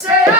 Say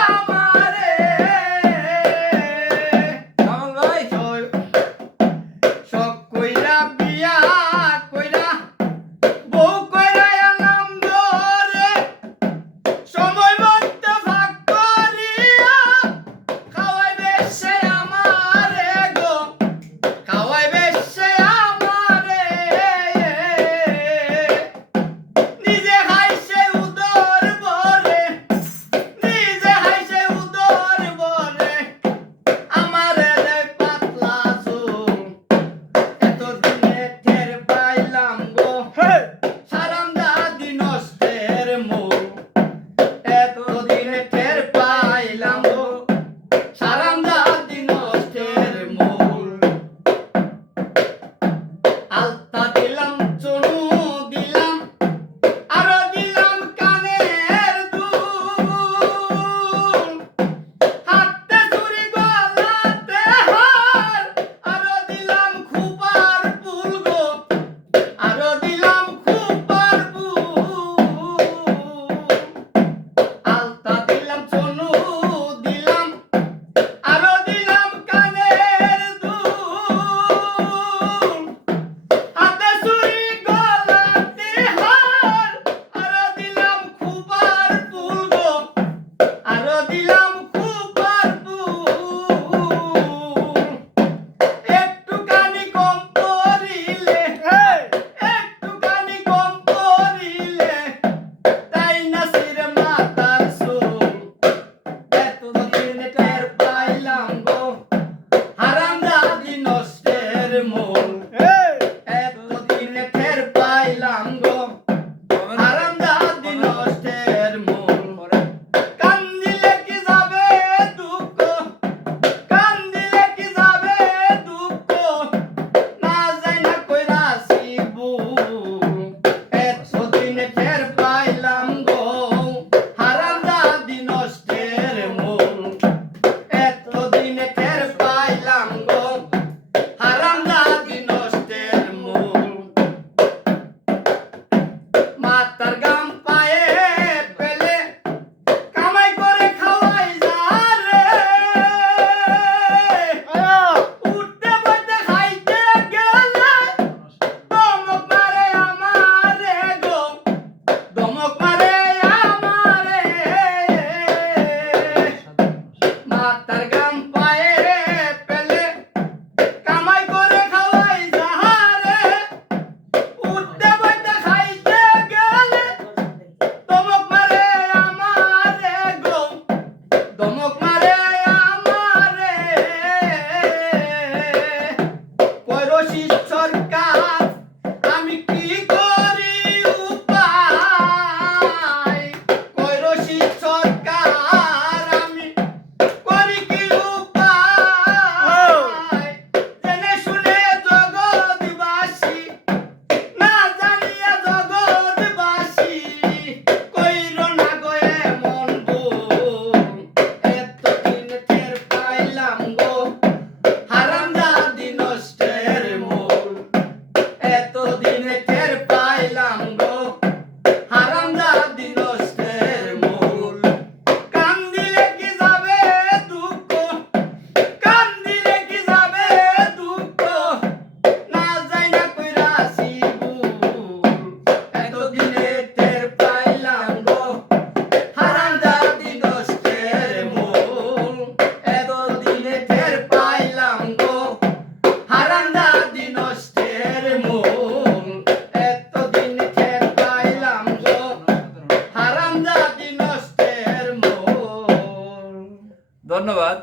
ఖతర్గా